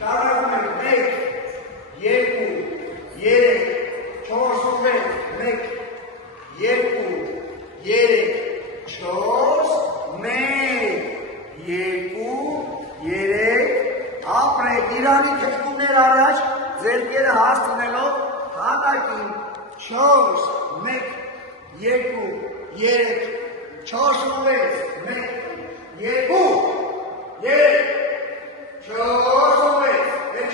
Շարունակում ենք 1, 2, 3, 4, 5, 1, 2, 3, 4, 1, 2, 3, ապրեք, իրանի թշկումներ առաջ, ձերքերը հաստունելով, հատակին, 4, 1, 2, 3, 4, 1, 2, 3, 4, 1,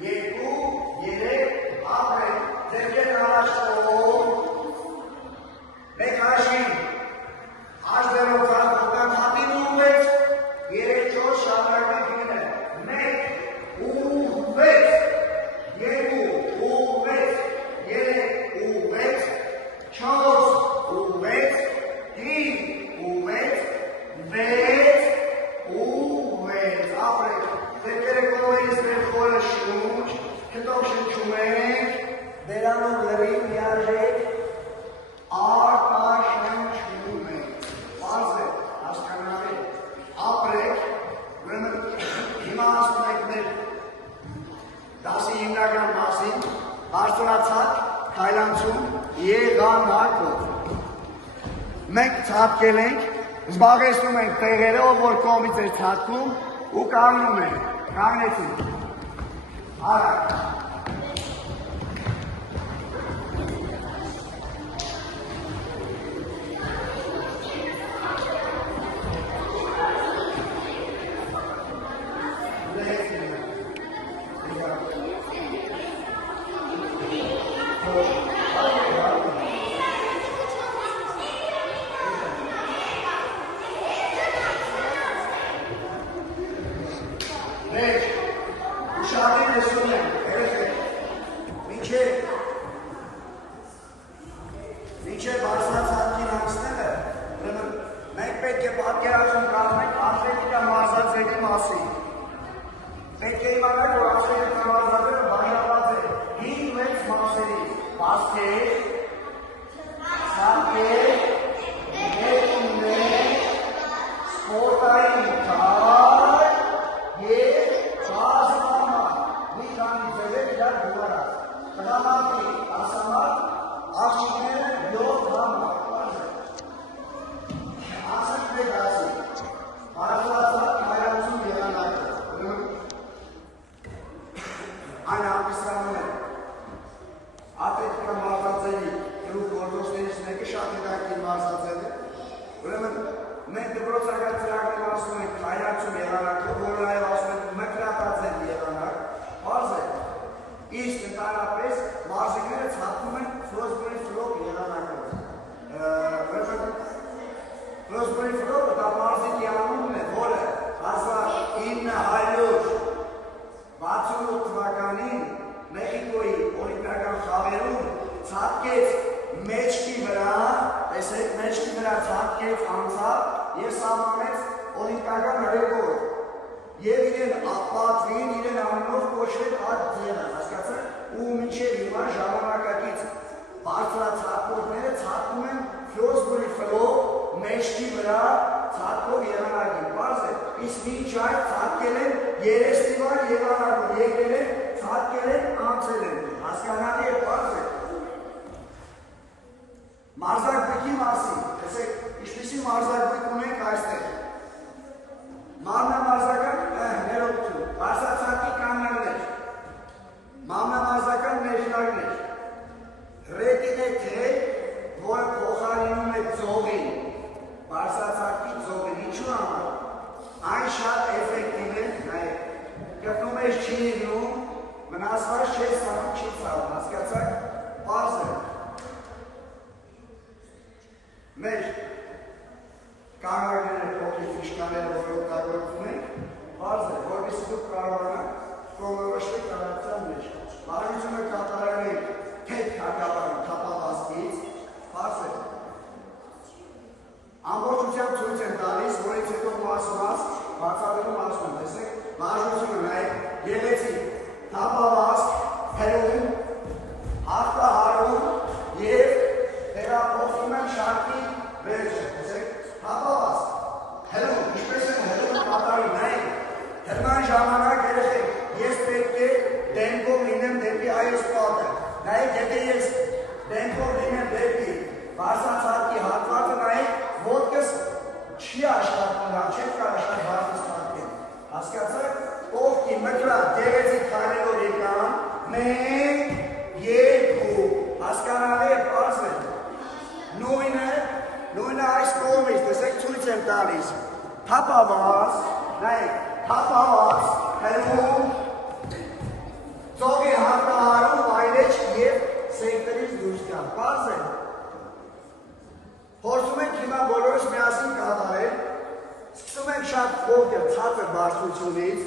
2, 3, ապրեք, ձերքերը առաջ, մեկ հաշին, հաշվելով կարգուկան հատին ուղվեց, 3-4 շարունակակին է, 1 ուղվեց, 2 ուղվեց, 3 ուղվեց, 4 ուղվեց, 5 ուղվեց, 6 ուղվեց, ապրեք, ձերքերը կողերից մեր խորը շունչ, կտով շնչում ենք, բերանով լրին միաժեք, արտաշնչում ենք, պարզ է, հասկանալի, ապրեք, ուրեմն հիմա ասում ենք մեր դասի հիմնական մասին, բարձրացած քայլանցում եղանակով։ Մենք ցատկել ենք, զբաղեցնում ենք տեղերը, ով որ կողմից էր ցատկում ու կանգնում ենք, կանգնեցինք, արագ։ Մինչև հարսացածքին անցնելը, մենք պետք է պատկերացում կազմենք աշետիկա մարզածերի մասին։ Պետք է իմանալ, որ աշետիկա մարզածերը բաժանված է 5-6 մասերի, բասկեր, սարքեր, ներքումներ, սպորտային քար և բազմամատ, մի քանի ձևեր իրար գուլարած, կնամատի ասամատ, աղջիկները 7 համար, ասենք մեկ ասի, հարազատատ հայրացում եղանակը, այն ամիսրանում է, ատետիկա մարզածերի գրուպ գործոցներից մեկը շատ հետաքրքիր մարզածել է, ուրեմն մենք դպրոցական ծրագրեր ասում ենք հայրացում եղանակը, որ նաև ասում ենք մկրատածել եղանակ, պարզ է, իսկ ընդհանրապես մարզիկները ցատկում են Ֆրոսբերի ֆլոպ եղանակով։ Ֆրոսբերի ֆլոպը դա մարզիկի անունն է, որը 1968 թվականին Մեխիկոյի օլիմպիական խաղերում ցատկեց մեջքի վրա, տեսեք, մեջքի վրա ցատկեց անցավ և սահմանեց օլիմպիական ռեկորդ։ Եվ իրեն պատվին, իրեն անունով կոչվել այդ ձևը, հասկացեք, ու մինչև հիմա ժամանակակից բարձրացակորդները ցատկում են Ֆրոսբերի ֆլոպ մեջքի վրա ցատկող եղանակին, պարզ է, իսկ մինչ այդ ցատկել են երեսնիվար եղանակով, եկել են, ցատկել են, անցել են, հասկանալի է, պարզ է։ Մարզակույքի մասին, տեսեք, ինչպիսի մարզակույք ունենք այստեղ։ Մանրամարզական ներողություն, բարձրացակի կանոններ, մանրամարզական ներշնորհներ, ռետինե թե, որը փոխարինում է ձողին, բարձրացակի ձողին, ինչու համար, այն շատ էֆեկտիվ է, կրնում ես չի լինում, մնասված չես սանում, չի ծաղում, հասկացակ, պարզ է։ Մեր կանգարները փոքրիկ ֆիշկաները, որ օգտագործում ենք, պարզ է, որպեսզի դուք կարողանաք կողմնորոշվեք տարածության մեջ։ Մարզությունը կատարել ենք թեթ հարկաբարում թափահասկից, պարզ է։ Ամբողջությամբ ցույց են տալիս, որից հետո մաս բացառելու մասում, տեսեք, մարզությունը նաև գեղեցիկ թափահասկ, հերում, հաղթահարում և տեղափոխվում են շարքի վերջը, տեսեք, թափահասկ, հերում, ինչպես են հերում կատարում, նայեք, հերման ժամանակ բարձրությունից,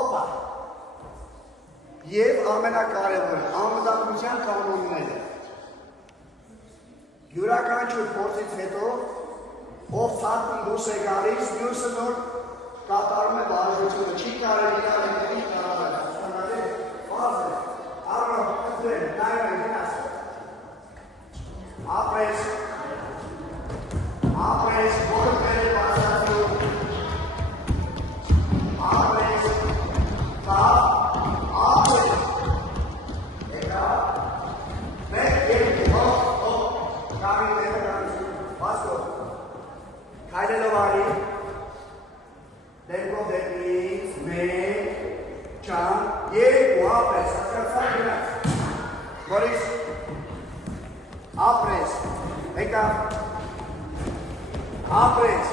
օպա, և ամենակարևորը, անվտանգության կանոնները, յուրաքանչյուր փորձից հետո, ով ցածր դուրս է գալիս, մյուսը նոր կատարում է վարժությունը, չի կարելի իրավիճակի կարողանալ, բարձր է, առնով, կտրել, նայում է գնաց, ապրես, որտեղ է բարձրացնում, ապրես, ապրես, եկա, մեկ, երկու, կամի տեղը կանություն, բասկով, քայլելով արի, դեպքով դեպքից, մեկ, չան, երկու, ապրես, հասկացան գնաց, որիս, ապրես, եկա, ապրես,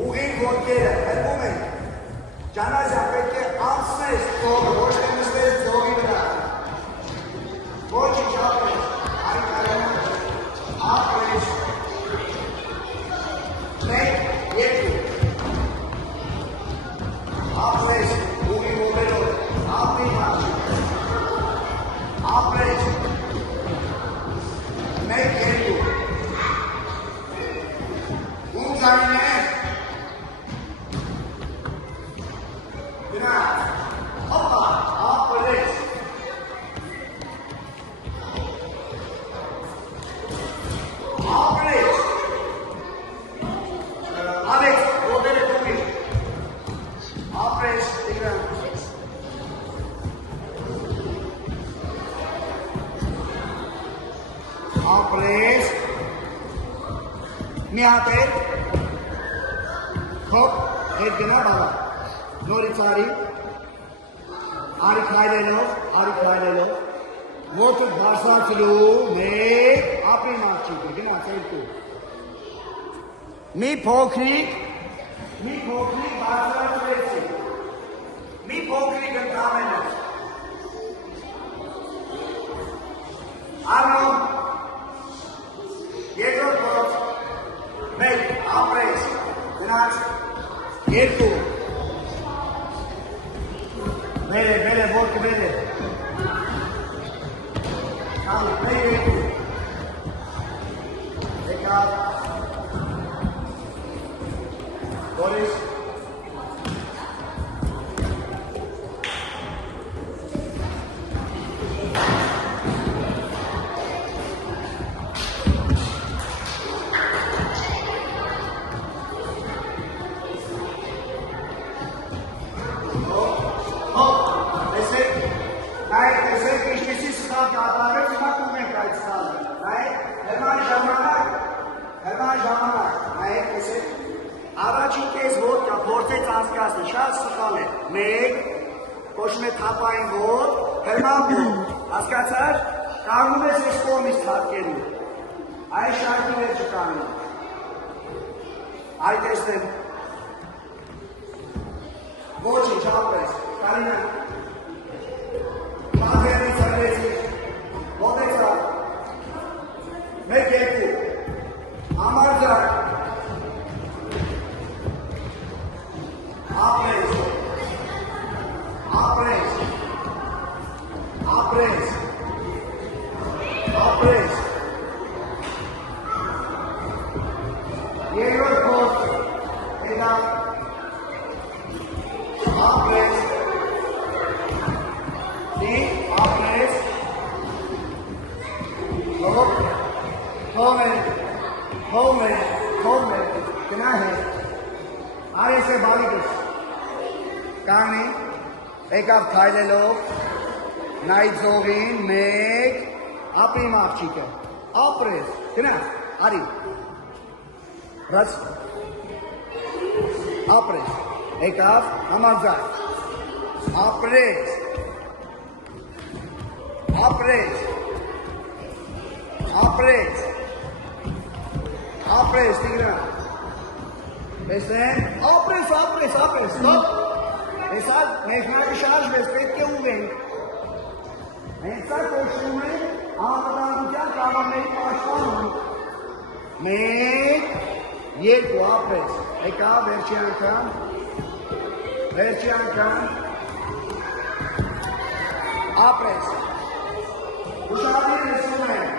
ուղին ոտքերը, հրվում են, ճանաչա պետք է անցնես ծողը, ոչ թե նստես ծողի վրա, ոչինչ ապրես, ապրես, մեկ, երկու, ապրես, ուղի ոտքերով, ապրի մարդ, ապրես, մեկ, երկու, ունձային է, գնաց, հոպա, ապրես, ապրես, Ալեքս, ոտերը կուղի, ապրես, տիգրան, ապրես, մի հատեր, հոպ, հետ գնա բալա, նորից արի քայլելով, ոտը բարձրացրու, մեկ, ապրի մարդիկը, գնաց երկու, մի փոքրիկ բարձրացրեցի, մի փոքրիկ ընդամենը, Արնով, երկրորդ փորձ, մեկ, ապրես, գնաց, երկու, բեր է, ոտքը բեր է, մեկ, երկու, եկավ, Boris, Առաջին կես ոտքա փորձեց անցկացնել, շատ սխալ է, մեկ, կոչում է թափային ոտ, հրման ոտ, հասկացար, կանգնում ես ես կողմից թափկելու, այս շարքի վերջը կանգնում, այդ տեսնեմ, ոչինչ ապրես, Կարինա, մախերից հրվեցիր, ոտեցար, մեկ երկու, ամարձար, ապրես, երկրորդ փորձ, հետա, ապրես, հոմ է, գնա հետ, արես է բալիկս, կանի, եկավ քայլելով, նայ ձողին, մեկ, ապրի մաղջիկը, ապրես, գնաց, արի, բաց, ապրես, եկավ, համարձակ, ապրես, Տիգրան, տեսնեն, ապրես, ստոպ, հեսա մեխնակը շարժվես, պետք է ուղենք, հենց սա կոչվում է անվտանգության կանոնների պաշտպանում, Մեկ, երկու, ապրես, եկա, վերջի անգամ, ապրես, ուշադիր լսում եք,